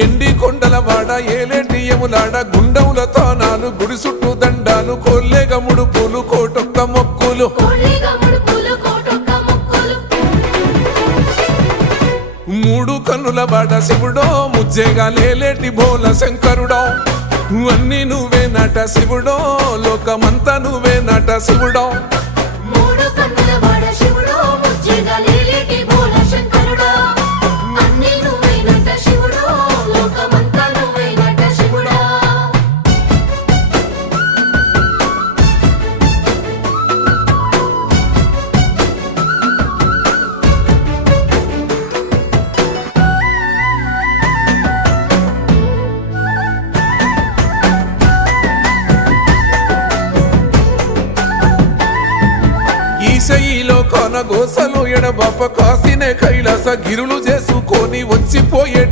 ఎండి కొండల వాడ ఏలేటి యములాడ గుండముల తానాలు గుడి చుట్టూ దండాలు కోల్లేగ ముడుపులు కోటొక్క మొక్కులు మూడు కన్నుల వాడ శివుడో ముజ్జేగా లేలేటి బోల శంకరుడో అన్ని నువ్వే నట శివుడో లోకమంతా నువ్వే నట శివుడో ఈశయిలో కొన గోసలు ఎడబాప కాసినే కైలాస గిరులు చేసుకొని వచ్చిపోయే